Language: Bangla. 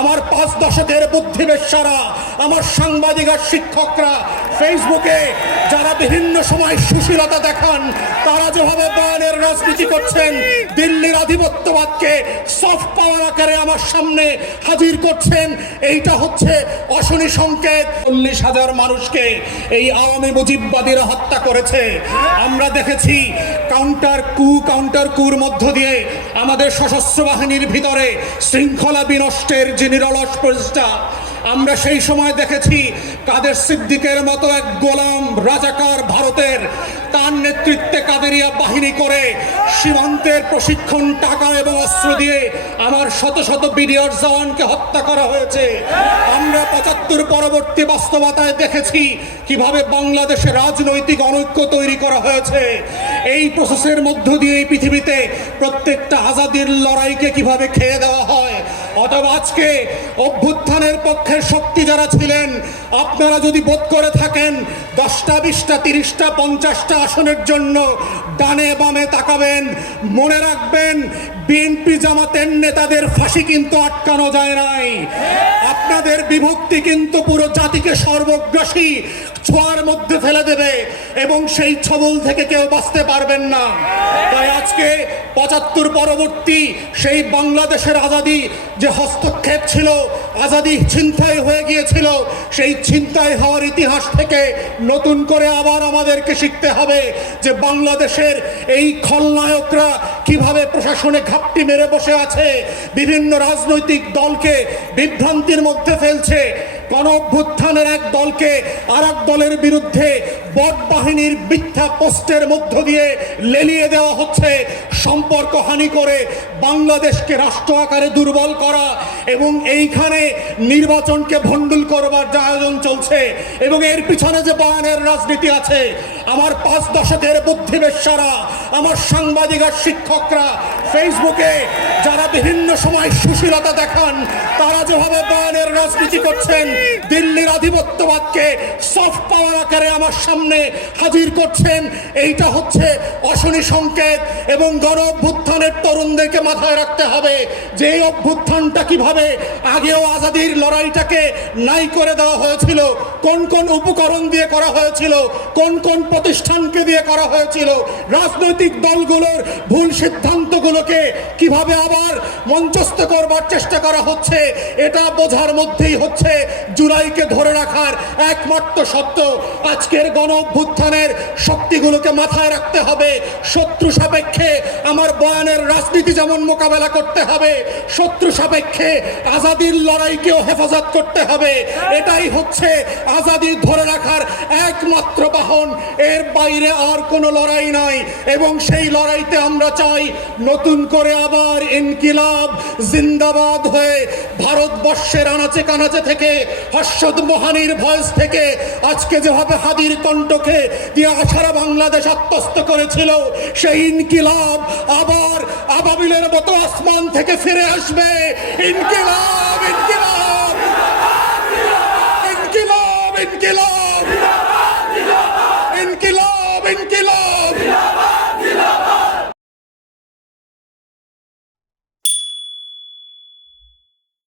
আমার 5 দশকের বুদ্ধিবেশ্যারা, আমার সাংবাদিক আর শিক্ষকরা, ফেসবুকে যারা বিভিন্ন সময় সুশীলতা দেখান, তারা যেভাবে বয়ানের রাজনীতি করছেন, দিল্লির আধিপত্যবাদকে সফট পাওয়ার আকারে আমার সামনে হাজির করছেন, এইটা হচ্ছে অশনি সংকেত। 40,000 মানুষকে এই আওয়ামী মুজিববাদীরা হত্যা করেছে। আমরা দেখেছি কাউন্টার কুর মধ্য দিয়ে আমাদের সশস্ত্র বাহিনীর ভিতরে শৃঙ্খলা বিনষ্টের যে নিরলস প্রচেষ্টা, আমরা সেই সময় দেখেছি কাদের সিদ্দিকের মতো এক গোলাম রাজাকার ভারতের, তার নেতৃত্বে কাদেরিয়া বাহিনী করে সীমান্তের প্রশিক্ষণ, টাকা এবং অস্ত্র দিয়ে আমার শত শত বিডিআর জওয়ানকে হত্যা করা হয়েছে। আমরা 75 পরবর্তী বাস্তবতায় দেখেছি কিভাবে বাংলাদেশে রাজনৈতিক অনৈক্য তৈরি করা হয়েছে। এই প্রসেসের মধ্য দিয়ে এই পৃথিবীতে প্রত্যেকটা আজাদির লড়াইকে কিভাবে খেয়ে দেওয়া হয়। অথবা আজকে অভ্যুত্থানের পক্ষের শক্তি যারা ছিলেন, আপনারা যদি বোধ করে থাকেন 10টা 20টা 30টা 50টা আসনের জন্য ডানে বামে তাকাবেন, মনে রাখবেন বিএনপি জামাতের নেতাদের ফাঁসি কিন্তু আটকানো যায় নাই। আপনাদের বিভক্তি কিন্তু পুরো জাতিকে সর্বগ্রাসী ছোঁয়ার মধ্যে ফেলে দেবে এবং সেই ছবল থেকে কেউ বাঁচতে পারবেন না। তাই আজকে 75 পরবর্তী সেই বাংলাদেশের আজাদি যে হস্তক্ষেপ ছিল, আজাদি ছিনতাই হয়ে গিয়েছিল, সেই ছিনতাই হওয়ার ইতিহাস থেকে নতুন করে আবার আমাদেরকে শিখতে হবে যে বাংলাদেশের এই খলনায়করা কিভাবে প্রশাসনে ঘাপটি মেরে বসে আছে, বিভিন্ন রাজনৈতিক দলকে বিভ্রান্তির মধ্যে ফেলছে। গণ অভ্যুত্থানের এক দলকে আর এক দলের বিরুদ্ধে বট বাহিনীর মিথ্যা পোস্টের মধ্য দিয়ে লেলিয়ে দেওয়া হচ্ছে, সম্পর্ক হানি করে বাংলাদেশকে রাষ্ট্র আকারে দুর্বল করা এবং এইখানে নির্বাচনকে ভণ্ডুল করবার যে আয়োজন চলছে এবং এর পিছনে যে বয়ানের রাজনীতি আছে। আমার 5 দশকের বুদ্ধিবেশ্যারা, আমার সাংবাদিক আর শিক্ষকরা, ফেসবুকে যারা বিভিন্ন সময় সুশীলতা দেখান, তারা যেভাবে বয়ানের রাজনীতি করছেন, দিল্লির আধিপত্যবাদকে সফট পাওয়ার আকারে আমার সামনে হাজির করছেন, এইটা হচ্ছে অশনি সংকেত। এবং গণ অভ্যুত্থানের তরুণদেরকে মাথায় রাখতে হবে যে এই অভ্যুত্থানটা কিভাবে আগেও আজাদির লড়াইটাকে নাই করে দেওয়া হয়েছিল, কোন কোন উপকরণ দিয়ে করা হয়েছিল, কোন কোন প্রতিষ্ঠানকে দিয়ে করা হয়েছিল, রাজনৈতিক দলগুলোর ভুল সিদ্ধান্তগুলোকে কিভাবে আবার মঞ্চস্থ করবার চেষ্টা করা হচ্ছে, এটা বোঝার মধ্যেই হচ্ছে জুলাইকে ধরে রাখার একমাত্র সত্য। আজকের গণ অভ্যুত্থানের শক্তিগুলোকে মাথায় রাখতে হবে, শত্রু সাপেক্ষে আমার বয়ানের রাজনীতি যেমন মোকাবেলা করতে হবে, শত্রু সাপেক্ষে আজাদির লড়াইকেও হেফাজত করতে হবে। এটাই হচ্ছে আজাদি ধরে রাখার একমাত্র বাহন, এর বাইরে আর কোনো লড়াই নাই। এবং সেই লড়াইতে আমরা চাই নতুন করে আবার ইনকিলাব জিন্দাবাদ হয়ে ভারতবর্ষের আনাচে কানাচে থেকে, হর্ষদ মোহানির ভয়েস থেকে, আজকে যেভাবে হাদির কণ্ঠকে দিয়ে সারা বাংলাদেশ আত্মস্থ করেছিল, সেই ইনকিলাব আবার আবাবিলের মতো আসমান থেকে ফিরে আসবে। ইনকিলাব ইনকিলাব ইনকিলাব ইনকিলাব ইনকিলাব ইনকিলাব।